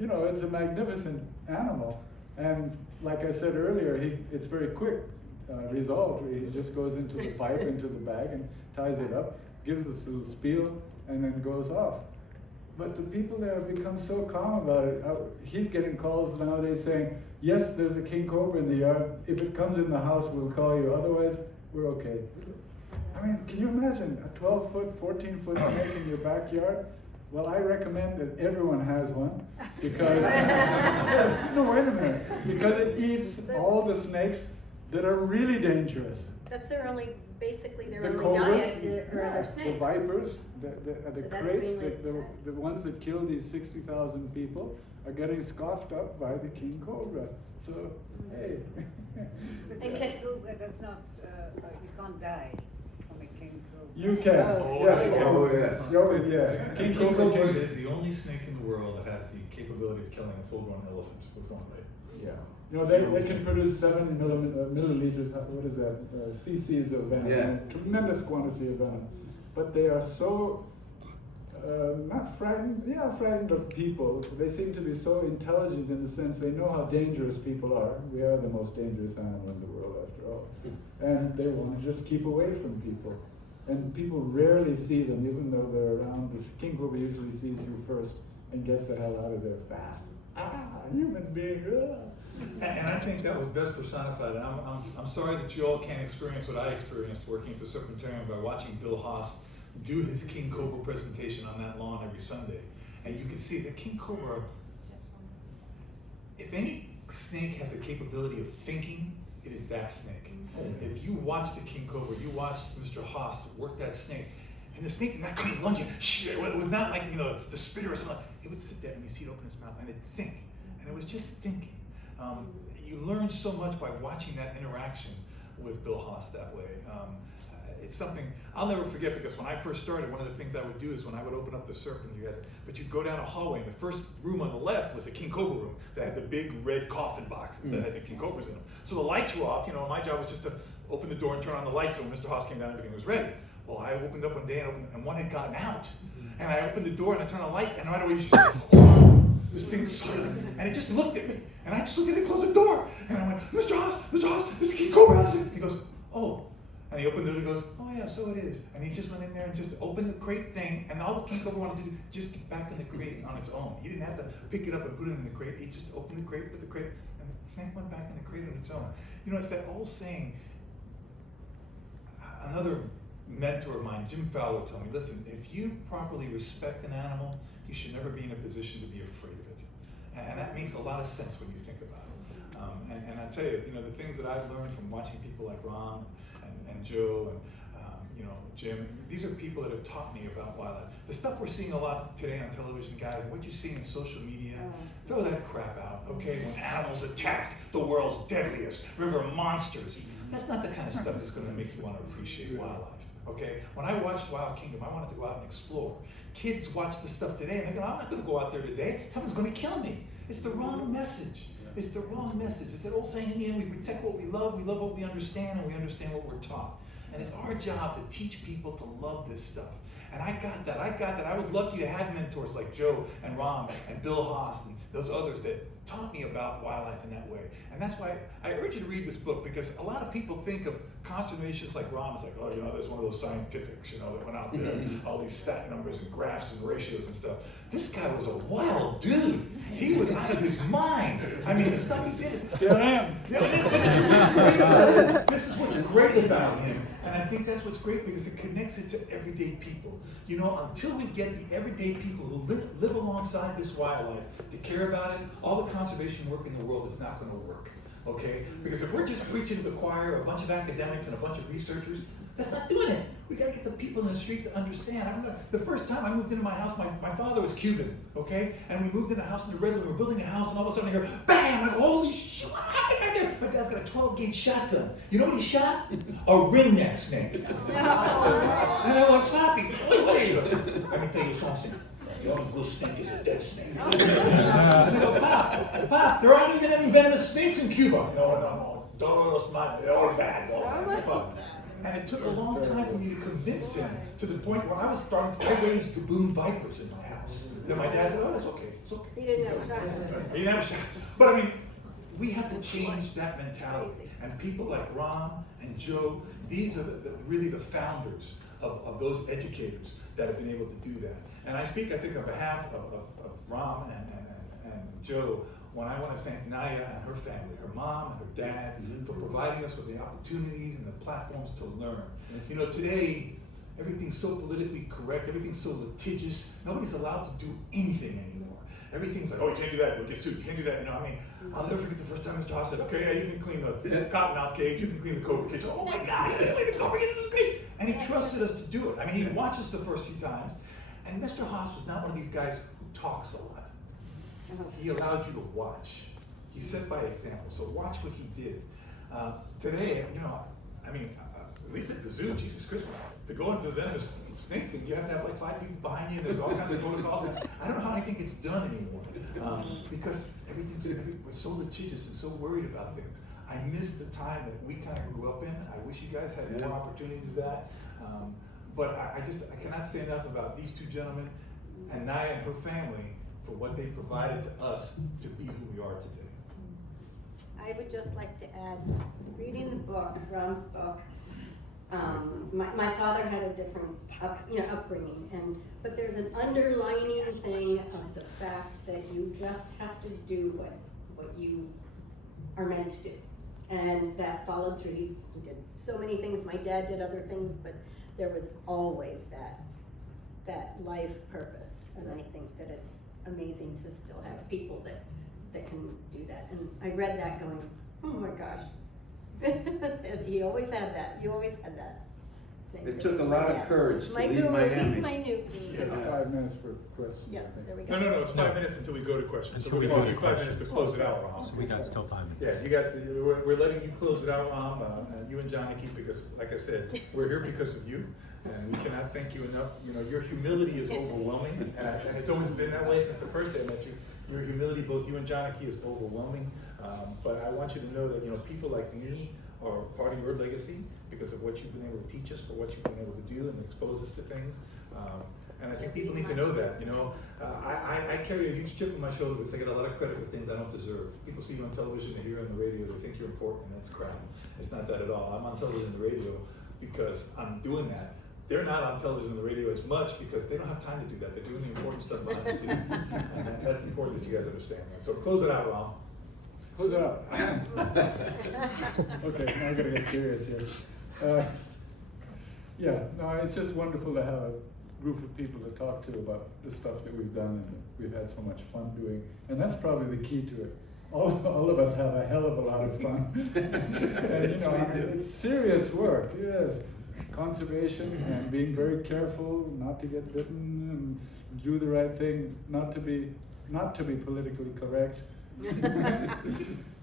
you know, it's a magnificent animal. And like I said earlier, it's very quick resolved. He just goes into the pipe, into the bag, and ties it up, gives this little spiel, and then goes off. But the people there have become so calm about it. He's getting calls nowadays saying, yes, there's a king cobra in the yard. If it comes in the house, we'll call you. Otherwise, we're okay. I mean, can you imagine a 12-foot, 14-foot snake in your backyard? Well, I recommend that everyone has one because, no, wait a minute, because it eats all the snakes that are really dangerous. That's their only, basically their The only cobras, diet are other snakes. the vipers, the So that's kraits, being the ones that kill these 60,000 people are getting scoffed up by the king cobra. So, hey. But And king cobra does not, you can't die from a king cobra. You can, Oh, yes. oh, yes. Yes. King King cobra cobra is the only snake in the world that has the capability of killing a full-grown elephant with one blade. Yeah. You know, they can produce 7 milliliters, what is that, cc's of venom, Yeah. a tremendous quantity of venom. But they are so, not frightened, frightened of people. They seem to be so intelligent in the sense they know how dangerous people are. We are the most dangerous animal in the world after all. And they want to just keep away from people. And people rarely see them, even though they're around. The king cobra usually sees you first and gets the hell out of there fast. Human being, And I think that was best personified. And I'm sorry that you all can't experience what I experienced working at the Serpentarium by watching Bill Haas do his king cobra presentation on that lawn every Sunday. And you can see the king cobra, if any snake has the capability of thinking, it is that snake. If you watch the king cobra, you watch Mr. Haas work that snake, and the snake did not come lunging. It was not like, you know, the spitter or something. It would sit there and you see it open its mouth and it'd think. And it was just thinking. You learn so much by watching that interaction with Bill Haas that way. It's something I'll never forget, because when I first started, one of the things I would do is when I would open up the Serpent, but you'd go down a hallway, and the first room on the left was the king cobra room that had the big red coffin boxes that had the king cobras in them. So the lights were off, you know, my job was just to open the door and turn on the lights, so when Mr. Haas came down, everything was ready. Well, I opened up one day and one had gotten out. And I opened the door and I turned on the light, and right away you just this thing started, and it just looked at me. And I just looked at it and closed the door. And I went, Mr. Haas, this is King Cobra. He goes, oh. And he opened it and goes, oh yeah, so it is. And he just went in there and just opened the crate thing, and all the King Cobra wanted to do just get back in the crate on its own. He didn't have to pick it up and put it in the crate. He just opened the crate, put the crate, and the snake went back in the crate on its own. You know, it's that old saying. Another mentor of mine, Jim Fowler, told me, listen, if you properly respect an animal, you should never be in a position to be afraid of it. And that makes a lot of sense when you think about it. And I tell you, you know, the things that I've learned from watching people like Ram and Joe and Jim, these are people that have taught me about wildlife. The stuff we're seeing a lot today on television, guys, and what you're seeing in social media, throw that crap out, okay? When animals attack the world's deadliest river monsters, that's not the kind of stuff that's going to make you want to appreciate wildlife, okay? When I watched Wild Kingdom, I wanted to go out and explore. Kids watch this stuff today, and they go, I'm not going to go out there today. Someone's going to kill me. It's the wrong message. It's the wrong message. It's that old saying, in the end, we protect what we love what we understand, and we understand what we're taught. And it's our job to teach people to love this stuff. And I got that. I was lucky to have mentors like Joe and Ram and Bill Haas and those others that taught me about wildlife in that way. And that's why I urge you to read this book, because a lot of people think of conservationists like Ram as like, oh, you know, there's one of those scientifics, you know, that went out there, all these stat numbers and graphs and ratios and stuff. This guy was a wild dude. He was out of his mind. I mean, the stuff he did. Still am. Yeah, but this is what's great about him. This is what's great about him. And I think that's what's great, because it connects it to everyday people. You know, until we get the everyday people who live alongside this wildlife to care about it, all the conservation work in the world is not going to work. Okay? Because if we're just preaching to the choir, a bunch of academics and a bunch of researchers, that's not doing it. We got to get the people in the street to understand. I remember the first time I moved into my house, my father was Cuban, okay? And we moved in a house in the Redland. We're building a house, and all of a sudden I hear, bam! Like, holy shit, what happened back there? My dad's got a 12-gauge shotgun. You know what he shot? A ringneck snake. And I went, Papi, wait. Let me tell you something. The only good snake is a dead snake. And I go, Pop, there aren't even any venomous snakes in Cuba. No. Todos mal, they're all bad. And it took a long time for me to convince him, to the point where I raised baboon vipers in my house. Then my dad said, oh, it's okay, it's okay. He didn't have It's a okay." shot. He didn't have a shot. But I mean, we have to change that mentality. Crazy. And people like Ram and Joe, these are really the founders of those educators that have been able to do that. And I speak, I think, on behalf of Ram and Joe when I want to thank Naya and her family, her mom and her dad, for providing us with the opportunities and the platforms to learn. You know, today, everything's so politically correct, everything's so litigious, nobody's allowed to do anything anymore. Everything's like, oh, you can't do that, you'll get sued, you can't do that, you know, I mean, I'll never forget the first time Mr. Haas said, okay, yeah, you can clean the cottonmouth cage, you can clean the cobra cage. Oh my God, you can clean the cobra cage, this is great. And he trusted us to do it. I mean, he watched us the first few times, and Mr. Haas was not one of these guys who talks a lot. He allowed you to watch. He set by example, so watch what he did. Today, you know, I mean, at least at the zoo, Jesus Christmas, to go into the venomous snake thing, you have to have like 5 people behind you, there's all kinds of protocols. I don't know how anything gets done anymore, because we're so litigious and so worried about things. I miss the time that we kind of grew up in. I wish you guys had more opportunities of that. But I cannot say enough about these two gentlemen and Naya and her family for what they provided to us to be who we are today. I would just like to add, Reading the book, Ram's book, my father had a different upbringing, but there's an underlining thing of the fact that you just have to do what you are meant to do, and that followed through. he did so many things, my dad did other things, but there was always that life purpose, and I think that it's amazing to still have people that can do that. And I read that going, oh my gosh. He always had that, you always had that. Same It thing took a as my lot of dad. courage to My leave guru, Miami. he's my new. Yeah. 5 minutes for questions, I Yes, think. there we go. No, it's 5 minutes until we go to questions. So Until we're we gonna go give you to 5 minutes to close it out, Ram. So we got still 5 minutes. Yeah, we're letting you close it out, Ram, and you and Janaki, because like I said, we're here because of you, and we cannot thank you enough. You know, your humility is overwhelming, and it's always been that way since the first day I met you. Your humility, both you and Janaki, is overwhelming. But I want you to know that, you know, people like me are part of your legacy because of what you've been able to teach us, for what you've been able to do and expose us to things. And I think people need to know that, you know. I carry a huge chip on my shoulder because I get a lot of credit for things I don't deserve. People see you on television, they hear you on the radio, they think you're important, and that's crap. It's not that at all. I'm on television and the radio because I'm doing that. They're not on television and the radio as much because they don't have time to do that. They're doing the important stuff behind the scenes. And that's important that you guys understand that. So close it out, Ram. Close it up. Okay, now I gotta get serious here. Yeah, no, it's just wonderful to have a group of people to talk to about the stuff that we've done and that we've had so much fun doing. And that's probably the key to it. All of us have a hell of a lot of fun. And you know, I mean, it's serious work, yes. Conservation and being very careful not to get bitten and do the right thing, not to be politically correct,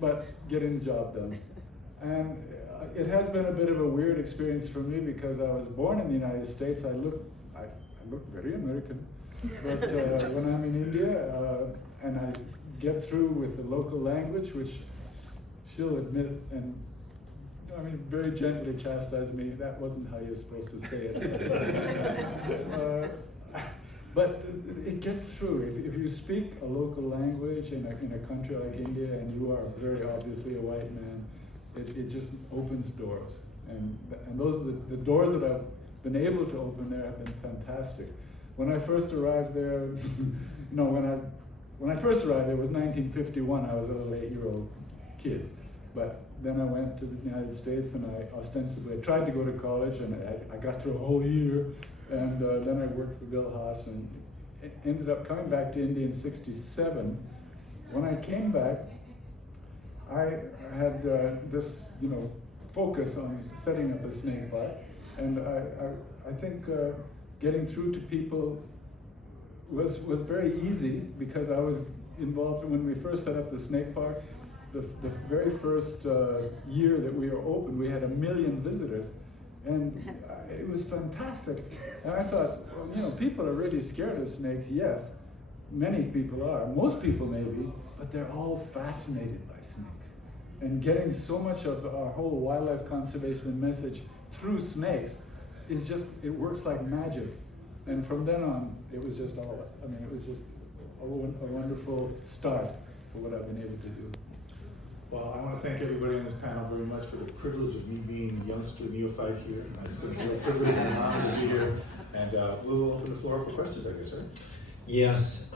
but getting the job done. And it has been a bit of a weird experience for me because I was born in the United States. I look very American, but when I'm in India and I get through with the local language, which she'll admit and I mean, very gently chastise me. That wasn't how you're supposed to say it. But it gets through. If you speak a local language in a country like India, and you are very obviously a white man, it just opens doors. And those are the doors that I've been able to open there have been fantastic. When I first arrived there, when I first arrived there, it was 1951. I was a little 8-year-old kid. But then I went to the United States and I tried to go to college and I got through a whole year. And then I worked for Bill Haas and ended up coming back to India in '67. When I came back, I had this, focus on setting up a snake park. And I think getting through to people was very easy because I was involved when we first set up the snake park. The very first year that we were open, we had 1 million visitors, and it was fantastic. And I thought, well, people are really scared of snakes. Yes, many people are. Most people maybe, but they're all fascinated by snakes. And getting so much of our whole wildlife conservation message through snakes is it works like magic. And from then on, it was just a wonderful start for what I've been able to do. Well, I want to thank everybody on this panel very much for the privilege of me being the youngster neophyte here. It's been a real privilege and an honor to be here. And we'll open the floor up for questions, I guess, right? Yes.